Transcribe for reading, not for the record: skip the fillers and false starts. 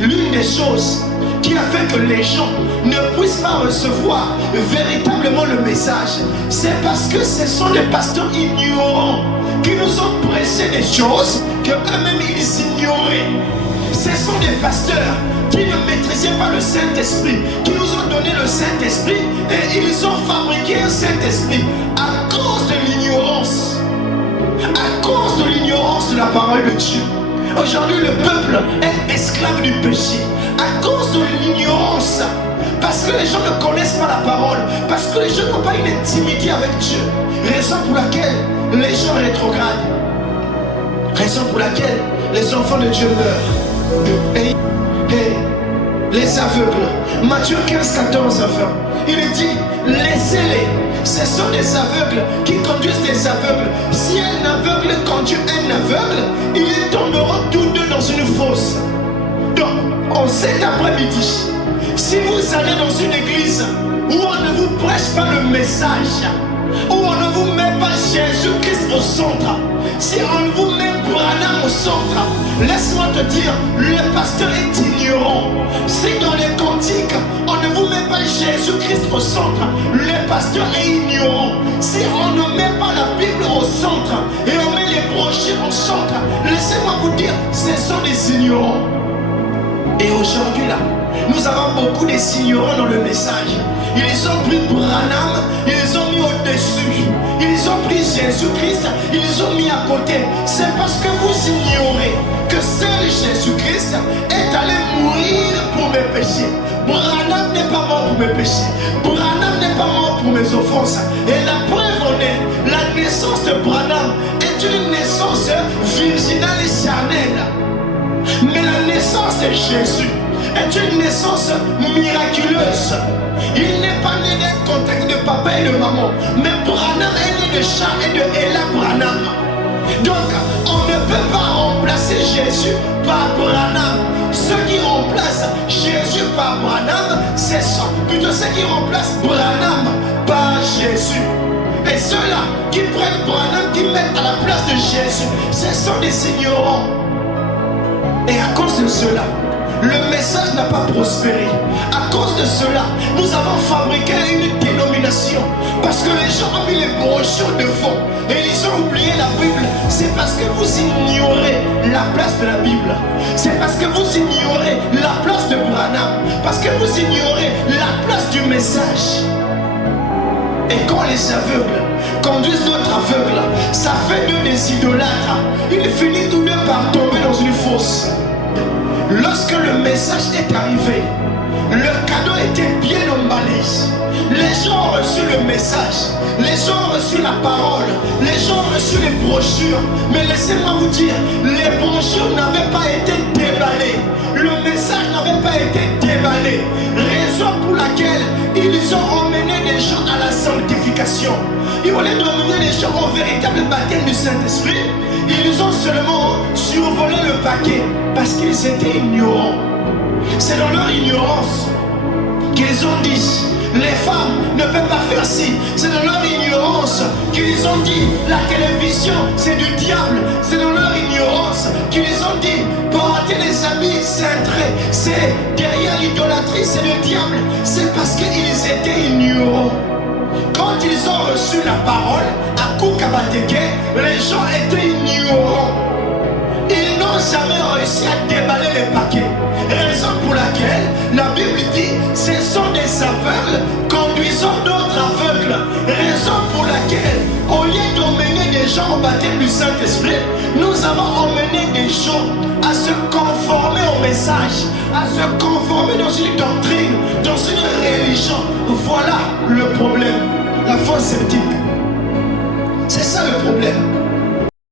l'une des choses qui a fait que les gens ne puissent pas recevoir véritablement le message, c'est parce que ce sont des pasteurs ignorants qui nous ont prêché des choses que eux-mêmes ils ignoraient. Ce sont des pasteurs qui ne maîtrisaient pas le Saint-Esprit, qui nous ont donné le Saint-Esprit et ils ont fabriqué un Saint-Esprit à cause de l'ignorance. À cause de l'ignorance de la parole de Dieu. Aujourd'hui, le peuple est esclave du péché. À cause de l'ignorance. Parce que les gens ne connaissent pas la parole. Parce que les gens n'ont pas une intimité avec Dieu. Raison pour laquelle les gens rétrogradent. Raison pour laquelle les enfants de Dieu meurent. Et les aveugles. Matthieu 15, 14 à 20. Il dit, laissez-les. Ce sont des aveugles qui conduisent des aveugles. Si un aveugle conduit un aveugle, ils tomberont tous deux dans une fosse. Donc, en cet après-midi, si vous allez dans une église où on ne vous prêche pas le message, où on ne vous met pas Jésus-Christ au centre, si on vous met Branham au centre, laisse-moi te dire, le pasteur est ignorant. Si dans les cantiques, on ne vous met pas Jésus-Christ au centre, le pasteur est ignorant. Si on ne met pas la Bible au centre et on met les brochures au centre, laissez-moi vous dire, ce sont des ignorants. Et aujourd'hui là, nous avons beaucoup d'ignorants dans le message. Ils ont pris Branham, ils ont mis au-dessus. Ils ont pris Jésus-Christ, ils ont mis à côté. C'est parce que vous ignorez que seul Jésus-Christ est allé mourir pour mes péchés. Branham n'est pas mort pour mes péchés. Branham n'est pas mort pour mes offenses. Et la preuve en est, la naissance de Branham est une naissance virginale et charnelle. Mais la naissance de Jésus est une naissance miraculeuse. Il n'est pas né d'un contact de papa et de maman, mais Branham est né de Charles et de Ella Branham. Donc, on ne peut pas remplacer Jésus par Branham. Ceux qui remplacent Jésus par Branham, ce sont plutôt ceux qui remplacent Branham par Jésus. Et ceux-là qui prennent Branham, qui mettent à la place de Jésus, ce sont des ignorants. Et à cause de cela, le message n'a pas prospéré. À cause de cela, nous avons fabriqué une dénomination. Parce que les gens ont mis les brochures devant et ils ont oublié la Bible. C'est parce que vous ignorez la place de la Bible. C'est parce que vous ignorez la place de Branham. Parce que vous ignorez la place du message. Et quand les aveugles conduisent d'autres aveugles, ça fait d'eux des idolâtres. Ils finissent tous deux par tomber dans une fosse. Lorsque le message est arrivé, le cadeau était bien emballé. Les gens ont reçu le message, les gens ont reçu la parole, les gens ont reçu les brochures. Mais laissez-moi vous dire, les brochures n'avaient pas été déballées. Le message n'avait pas été déballé. Raison pour laquelle ils ont emmené des gens à la sanctification. Et au lieu d'emmener les gens au véritable baptême du Saint-Esprit, ils ont seulement survolé le paquet parce qu'ils étaient ignorants. C'est dans leur ignorance qu'ils ont dit les femmes ne peuvent pas faire ci. C'est dans leur ignorance qu'ils ont dit la télévision c'est du diable. C'est dans leur ignorance qu'ils ont dit porter des habits cintrés c'est derrière l'idolâtrie, c'est le diable. C'est parce qu'ils étaient ignorants. Quand ils ont reçu la parole à Koukabateke, les gens étaient ignorants. Ils n'ont jamais réussi à déballer les paquets. Raison pour laquelle la Bible dit ce sont des aveugles conduisant d'autres aveugles. Raison pour laquelle au lieu d'emmener des gens au baptême du Saint-Esprit, nous avons emmené des gens à se conformer au message, à se conformer dans une doctrine, dans une religion. Voilà le problème. La fausse sceptique. C'est ça le problème.